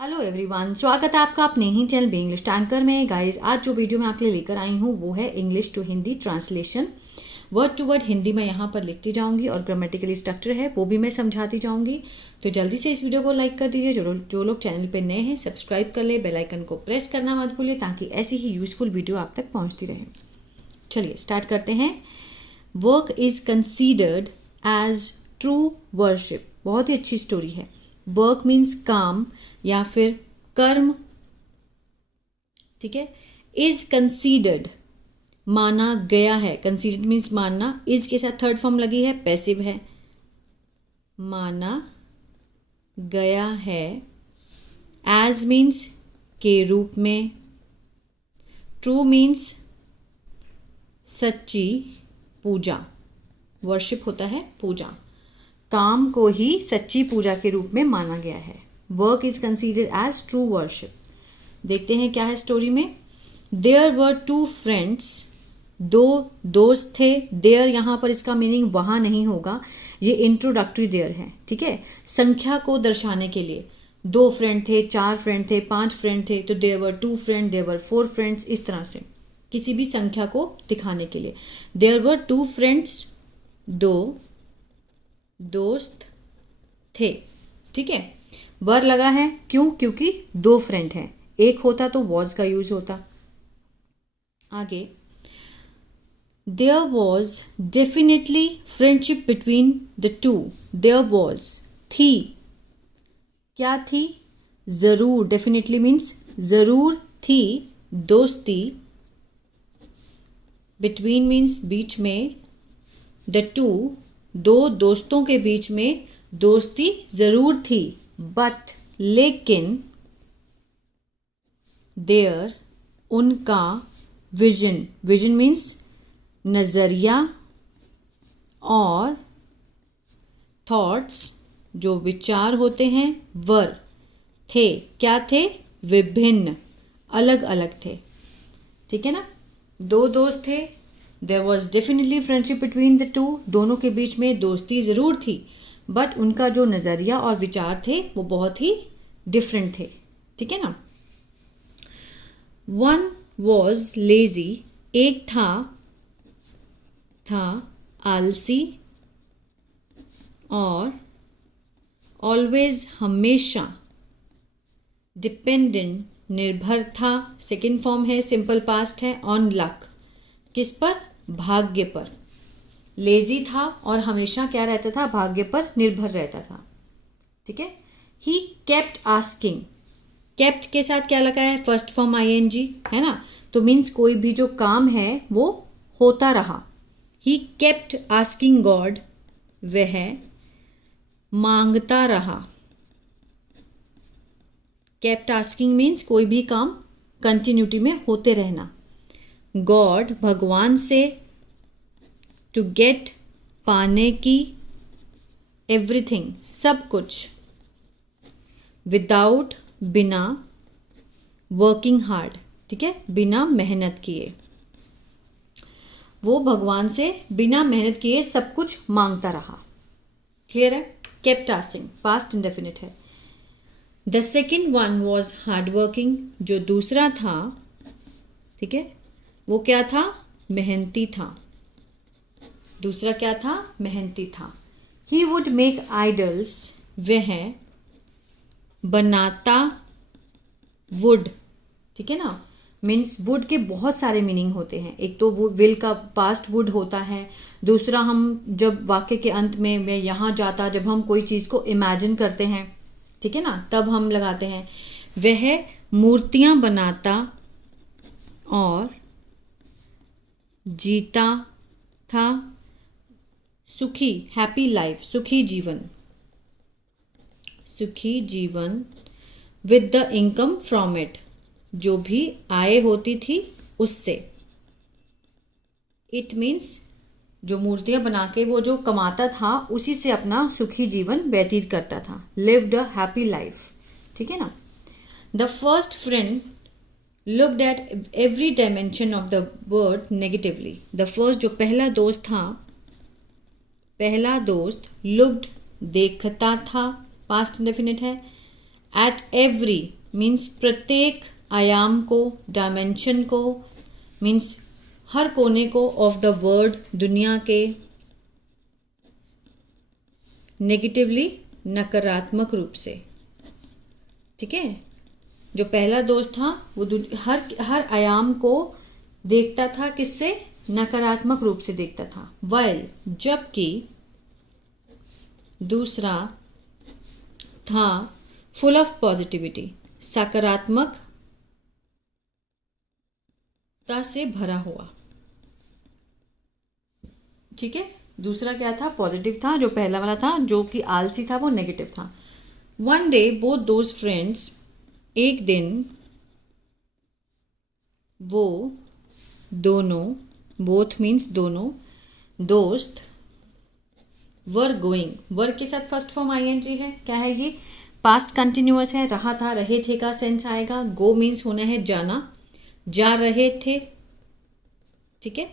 Hello everyone, स्वागत है आपका अपने ही चैनल बी इंग्लिश टैंकर में। गाइस, आज जो वीडियो मैं आपके लिए लेकर आई हूँ वो है English to Hindi translation. Word to word Hindi में यहाँ पर लिखती जाऊँगी और ग्रामेटिकली स्ट्रक्चर है वो भी मैं समझाती जाऊँगी। तो जल्दी से इस वीडियो को लाइक कर दीजिए। जो लोग चैनल पर नए हैं सब्सक्राइब कर ले, बेल आइकन को प्रेस करना मत भूलिए ताकि ऐसी ही यूजफुल वीडियो आप तक पहुँचती रहे। चलिए स्टार्ट करते हैं। Work is considered as true worship. बहुत ही अच्छी स्टोरी है। वर्क मीन्स काम या फिर कर्म, ठीक है। इज कंसीडर्ड माना गया है। कंसीडर्ड मीन्स मानना। इज के साथ थर्ड फॉर्म लगी है, पैसिव है। माना गया है। एज मीन्स के रूप में। ट्रू मीन्स सच्ची पूजा। वर्शिप होता है पूजा। काम को ही सच्ची पूजा के रूप में माना गया है। Work is considered as true worship. देखते हैं क्या है स्टोरी में। देयर वर टू फ्रेंड्स, दो दोस्त थे। देयर यहाँ पर इसका मीनिंग वहाँ नहीं होगा, ये इंट्रोडक्टरी देयर है, ठीक है। संख्या को दर्शाने के लिए 2 फ्रेंड थे, 4 फ्रेंड थे, 5 फ्रेंड थे, तो there were 2 friend, there were 4 friends, इस तरह से किसी भी संख्या को दिखाने के लिए। देयर वर 2 फ्रेंड्स, 2 दोस्त थे, ठीक है। वर लगा है क्यों? क्योंकि 2 फ्रेंड हैं। एक होता तो वॉज का यूज होता। आगे, there was definitely friendship between the two. There was थी, क्या थी? जरूर। डेफिनेटली मीन्स जरूर थी दोस्ती। बिटवीन मीन्स बीच में। द टू, दो दोस्तों के बीच में दोस्ती जरूर थी। बट लेकिन, देयर उनका, विजन, विजन मीन्स नज़रिया, और थॉट्स जो विचार होते हैं, वर थे, क्या थे? विभिन्न, अलग अलग थे, ठीक है ना। 2 दोस्त थे। There was definitely friendship between the two, दोनों के बीच में दोस्ती ज़रूर थी, बट उनका जो नज़रिया और विचार थे वो बहुत ही डिफरेंट थे, ठीक है ना। वन वॉज लेजी, एक था आलसी, और ऑलवेज हमेशा, डिपेंडेंट निर्भर था। सेकेंड फॉर्म है, सिंपल पास्ट है, ऑन लक, किस पर? भाग्य पर। लेजी था और हमेशा क्या रहता था? भाग्य पर निर्भर रहता था, ठीक है। ही केप्ट आस्किंग, केप्ट के साथ क्या लगा है? फर्स्ट फॉर्म आईएनजी है ना, तो मीन्स कोई भी जो काम है वो होता रहा। ही केप्ट आस्किंग गॉड, वह मांगता रहा। केप्ट आस्किंग मीन्स कोई भी काम कंटिन्यूटी में होते रहना। गॉड, भगवान से। टू गेट, पाने की। एवरीथिंग, सब कुछ। विदाउट, बिना। वर्किंग हार्ड, ठीक है, बिना मेहनत किए। वो भगवान से बिना मेहनत किए सब कुछ मांगता रहा। क्लियर है? केप्ट आस्किंग, पास्ट इंडेफिनिट है। The second one was hard working, जो दूसरा था, ठीक है, वो क्या था? मेहनती था। दूसरा क्या था? मेहनती था। ही वुड मेक आइडल्स, वह बनाता। वुड, ठीक है ना, मीन्स वुड के बहुत सारे मीनिंग होते हैं। एक तो वो विल का पास्ट वुड होता है। दूसरा, हम जब वाक्य के अंत में मैं यहाँ जाता, जब हम कोई चीज़ को इमेजिन करते हैं, ठीक है ना, तब हम लगाते हैं। वह मूर्तियाँ बनाता और जीता था। सुखी, हैप्पी लाइफ, सुखी जीवन, सुखी जीवन। With the income from it, जो भी आय होती थी उससे। इट मीन्स जो मूर्तियाँ बना के वो जो कमाता था उसी से अपना सुखी जीवन व्यतीत करता था। लिव्ड अ हैप्पी लाइफ, ठीक है ना। The first friend looked at every dimension of the word negatively. The first, जो पहला दोस्त था, पहला दोस्त looked देखता था, past indefinite है, एट एवरी मीन्स प्रत्येक आयाम को, डायमेंशन को मीन्स हर कोने को, ऑफ द वर्ल्ड दुनिया के, नेगेटिवली नकारात्मक रूप से। ठीक है, जो पहला दोस्त था वो हर आयाम को देखता था, किससे, नकारात्मक रूप से देखता था। वाइल जबकि दूसरा था फुल ऑफ पॉजिटिविटी, सकारात्मकता से भरा हुआ। ठीक है, दूसरा क्या था, पॉजिटिव था, जो पहला वाला था जो कि आलसी था वो नेगेटिव था। One day both those friends, एक दिन वो दोनों, बोथ मीन्स दोनों दोस्त, वर गोइंग, वर के साथ फर्स्ट फॉर्म आईएनजी है, क्या है ये, पास्ट कंटिन्यूअस है, रहा था, रहे थे का सेंस आएगा। गो मीन्स होना है जाना, जा रहे थे। ठीक है,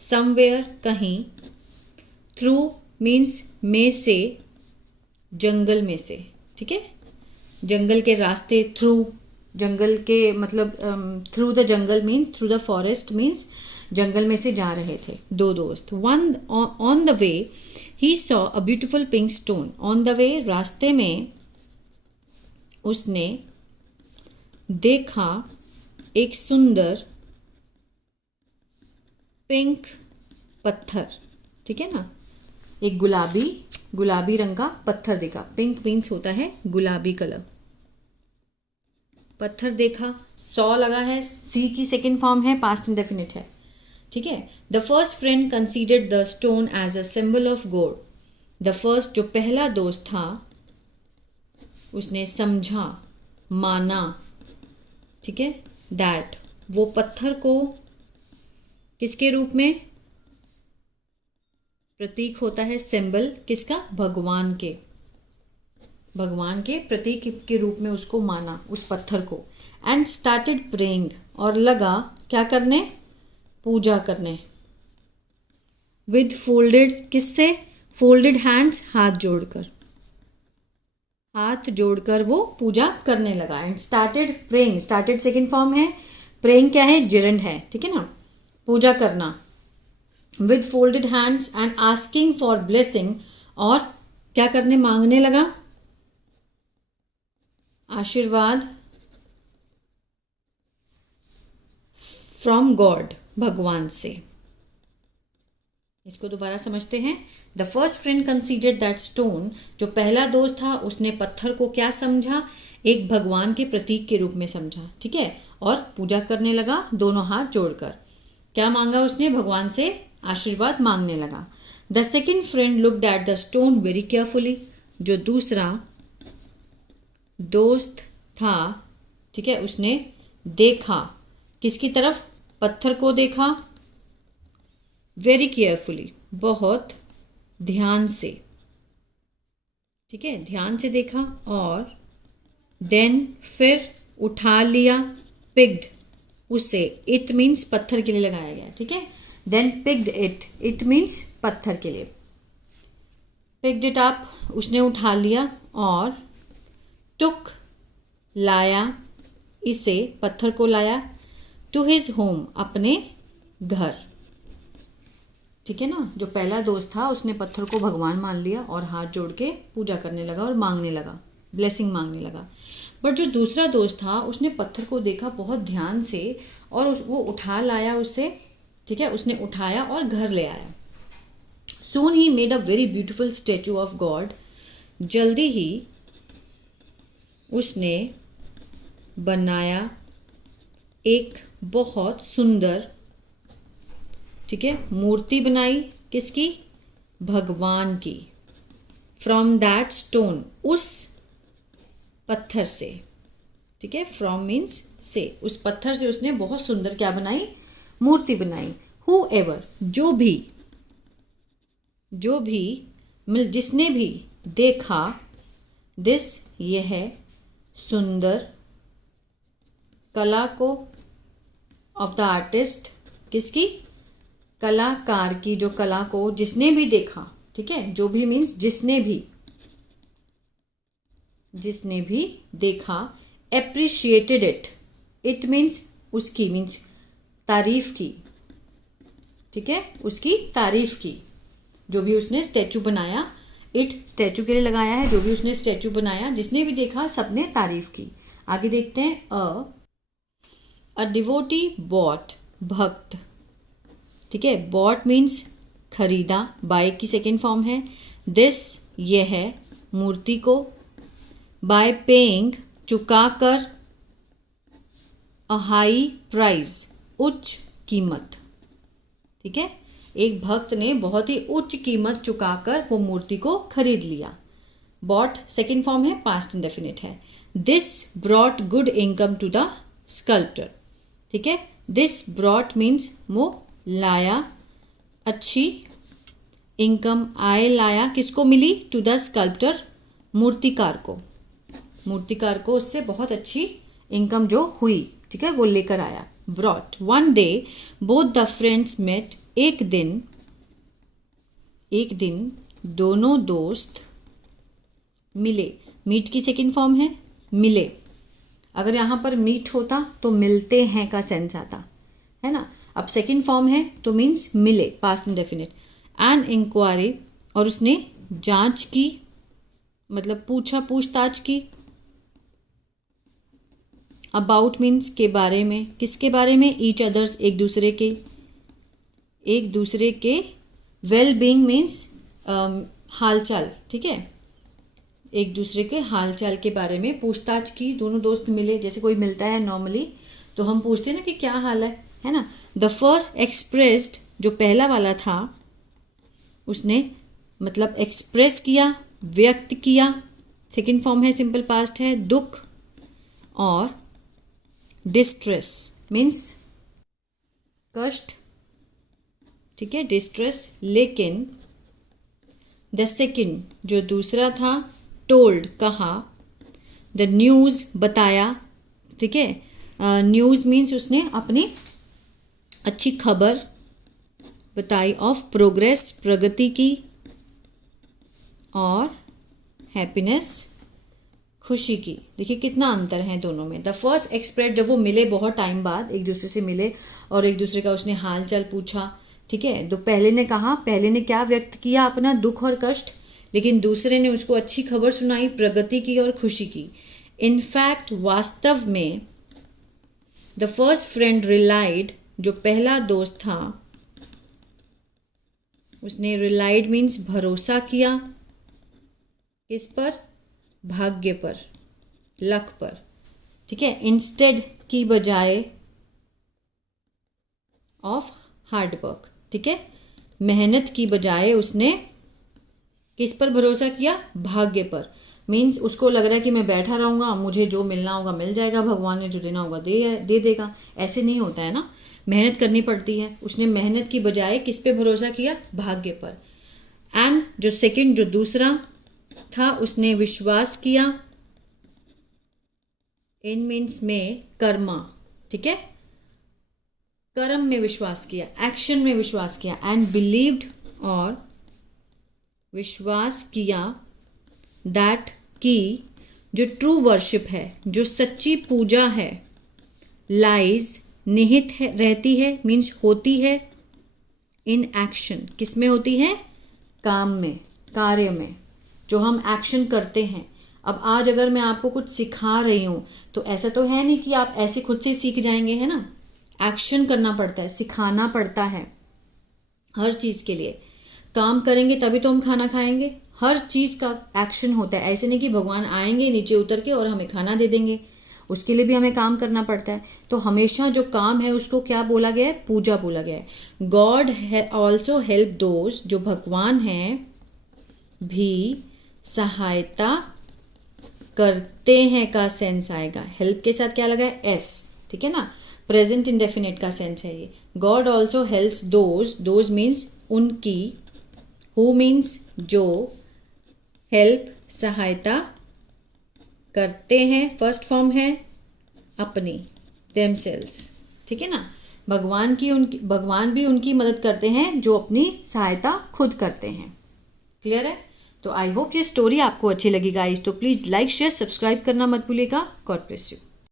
समवेयर कहीं, थ्रू मीन्स में से, जंगल में से। ठीक है, जंगल के रास्ते, थ्रू, जंगल के मतलब through the jungle means, through the forest means जंगल में से जा रहे थे दो दोस्त। One on the way he saw a beautiful pink stone, on the way रास्ते में उसने देखा एक सुंदर पिंक पत्थर। ठीक है ना, एक गुलाबी रंग का पत्थर देखा। पिंक मीन्स होता है गुलाबी कलर। पत्थर देखा, सॉ लगा है, सी की सेकेंड फॉर्म है, पास्ट इंडेफिनिट है। ठीक है, the first friend considered the stone as a symbol of God. The first जो पहला दोस्त था उसने समझा, माना। ठीक है, दैट वो पत्थर को किसके रूप में, प्रतीक होता है, सिंबल किसका, भगवान के, भगवान के प्रतीक के रूप में उसको माना, उस पत्थर को। एंड स्टार्टेड प्रेइंग, और लगा क्या करने, पूजा करने। विद फोल्डेड, किससे, फोल्डेड हैंड्स, हाथ जोड़कर, हाथ जोड़कर वो पूजा करने लगा। And started praying, started second form है, प्रेइंग क्या है, जिरंड है। ठीक है ना, पूजा करना। With folded hands and asking for blessing, और क्या करने, मांगने लगा, आशीर्वाद, फ्रॉम गॉड, भगवान से। इसको दोबारा समझते हैं। The first friend considered that stone, जो पहला दोस्त था उसने पत्थर को क्या समझा, एक भगवान के प्रतीक के रूप में समझा। ठीक है, और पूजा करने लगा दोनों हाथ जोड़कर। क्या मांगा उसने, भगवान से आशीर्वाद मांगने लगा। The second friend looked at the stone very carefully, जो दूसरा दोस्त था, ठीक है, उसने देखा, किसकी तरफ, पत्थर को देखा, वेरी केयरफुली, बहुत ध्यान से। ठीक है, ध्यान से देखा। और देन फिर उठा लिया, पिक्ड, उसे, इट मीन्स पत्थर के लिए लगाया गया। ठीक है, then picked it, it means पत्थर के लिए, पिक्ड इट अप, उसने उठा लिया। और टुक, लाया, इसे, पत्थर को लाया, टू हिज होम, अपने घर। ठीक है ना, जो पहला दोस्त था उसने पत्थर को भगवान मान लिया और हाथ जोड़ के पूजा करने लगा और मांगने लगा, ब्लेसिंग मांगने लगा। बट जो दूसरा दोस्त था उसने पत्थर को देखा बहुत ध्यान से और वो उठा लाया उसे। ठीक है, उसने उठाया और घर ले आया। Soon he made a very beautiful statue of God, जल्दी ही उसने बनाया एक बहुत सुंदर, ठीक है, मूर्ति बनाई, किसकी, भगवान की। फ्रॉम दैट स्टोन, उस पत्थर से। ठीक है, फ्रॉम मीन्स से, उस पत्थर से उसने बहुत सुंदर क्या बनाई, मूर्ति बनाई। हु एवर, जो भी जिसने भी देखा, दिस, यह सुंदर, कला को, ऑफ द आर्टिस्ट, किसकी, कलाकार की, जो कला को जिसने भी देखा। ठीक है, जो भी मीन्स जिसने भी, जिसने भी देखा, appreciated it, it means उसकी, मीन्स तारीफ की, ठीक है, उसकी तारीफ की, जो भी उसने स्टैचू बनाया, इट स्टैचू के लिए लगाया है, जो भी उसने स्टैचू बनाया, जिसने भी देखा सबने तारीफ की। आगे देखते हैं, अ डिवोटी बॉट, भक्त, ठीक है, बॉट मीन्स खरीदा, बाय की सेकेंड फॉर्म है, दिस ये है, मूर्ति को, बाय पेइंग चुका कर, अ हाई प्राइस उच्च कीमत, ठीक है, एक भक्त ने बहुत ही उच्च कीमत चुकाकर वो मूर्ति को खरीद लिया। बॉट सेकेंड फॉर्म है, पास्ट इंडेफिनिट है। This brought good income to the sculptor, ठीक है, दिस ब्रॉट मीन्स वो लाया, अच्छी, इनकम आय लाया, किसको मिली, टू द स्कल्प्टर, मूर्तिकार को, मूर्तिकार को उससे बहुत अच्छी इनकम जो हुई, ठीक है, वो लेकर आया। Brought, one day both the friends met, एक दिन दोनों दोस्त मिले, मीट की सेकेंड फॉर्म है मिले, अगर यहाँ पर मीट होता तो मिलते हैं का सेंस आता है ना, अब सेकेंड फॉर्म है तो मीन्स मिले, पास्ट इंडेफिनिट। एन इंक्वायरी, और उसने जांच की, मतलब पूछा, पूछताछ की। अबाउट मीन्स के बारे में, किसके बारे में, ईच अदर्स, एक दूसरे के, वेल बीइंग मीन्स हालचाल, ठीक है, एक दूसरे के हालचाल के बारे में पूछताछ की। दोनों दोस्त मिले, जैसे कोई मिलता है नॉर्मली तो हम पूछते हैं ना कि क्या हाल है ना। द फर्स्ट एक्सप्रेस्ड, जो पहला वाला था, उसने मतलब एक्सप्रेस किया, व्यक्त किया, सेकेंड फॉर्म है, सिंपल पास्ट है, दुख, और डिस्ट्रेस मीन्स कष्ट, ठीक है, डिस्ट्रेस। लेकिन द सेकेंड, जो दूसरा था, टोल्ड, कहा, द न्यूज़, बताया, ठीक है, न्यूज़ मीन्स उसने अपनी अच्छी खबर बताई, ऑफ प्रोग्रेस, प्रगति की, और हैप्पीनेस, खुशी की। देखिए कितना अंतर है दोनों में। द फर्स्ट एक्सप्रेस, जब वो मिले बहुत टाइम बाद, एक दूसरे से मिले और एक दूसरे का उसने हाल चाल पूछा, ठीक है, तो पहले ने कहा, पहले ने क्या व्यक्त किया, अपना दुख और कष्ट, लेकिन दूसरे ने उसको अच्छी खबर सुनाई, प्रगति की और खुशी की। इनफैक्ट, वास्तव में, द फर्स्ट फ्रेंड रिलाइड, जो पहला दोस्त था, उसने रिलाइड मीन्स भरोसा किया, किस पर, भाग्य पर, लक पर, ठीक है, इंस्टेड की बजाय ऑफ हार्ड वर्क, ठीक है, मेहनत की बजाय उसने किस पर भरोसा किया, भाग्य पर, मीन्स उसको लग रहा है कि मैं बैठा रहूँगा, मुझे जो मिलना होगा मिल जाएगा, भगवान ने जो देना होगा दे देगा। ऐसे नहीं होता है ना, मेहनत करनी पड़ती है। उसने मेहनत की बजाय किस पे भरोसा किया, भाग्य पर। एंड जो सेकंड, जो दूसरा था, उसने विश्वास किया, इन मीन्स में कर्मा, ठीक है, कर्म में विश्वास किया, एक्शन में विश्वास किया। एंड बिलीव्ड, और विश्वास किया, दैट की, जो ट्रू वर्शिप है, जो सच्ची पूजा है, लाइज, निहित है, रहती है, मीन्स होती है, इन एक्शन, किस में होती है, काम में, कार्य में, जो हम एक्शन करते हैं। अब आज अगर मैं आपको कुछ सिखा रही हूँ तो ऐसा तो है नहीं कि आप ऐसे खुद से सीख जाएंगे, है ना, एक्शन करना पड़ता है, सिखाना पड़ता है। हर चीज़ के लिए काम करेंगे तभी तो हम खाना खाएंगे, हर चीज़ का एक्शन होता है। ऐसे नहीं कि भगवान आएंगे नीचे उतर के और हमें खाना दे देंगे, उसके लिए भी हमें काम करना पड़ता है। तो हमेशा जो काम है उसको क्या बोला गया है, पूजा बोला गया है। गॉड ऑल्सो हेल्प दोस्त, जो भगवान हैं भी सहायता करते हैं का सेंस आएगा। हेल्प के साथ क्या लगा है, एस, ठीक है ना, प्रेजेंट इंडेफिनिट का सेंस है ये। God also helps those means उनकी, हु मीन्स जो, हेल्प सहायता करते हैं, फर्स्ट फॉर्म है अपनी, देमसेल्स, ठीक है ना। भगवान भी उनकी मदद करते हैं जो अपनी सहायता खुद करते हैं। क्लियर है। तो आई होप ये स्टोरी आपको अच्छी लगी गाइस, तो प्लीज़ लाइक शेयर सब्सक्राइब करना मत भूलिएगा। God bless you.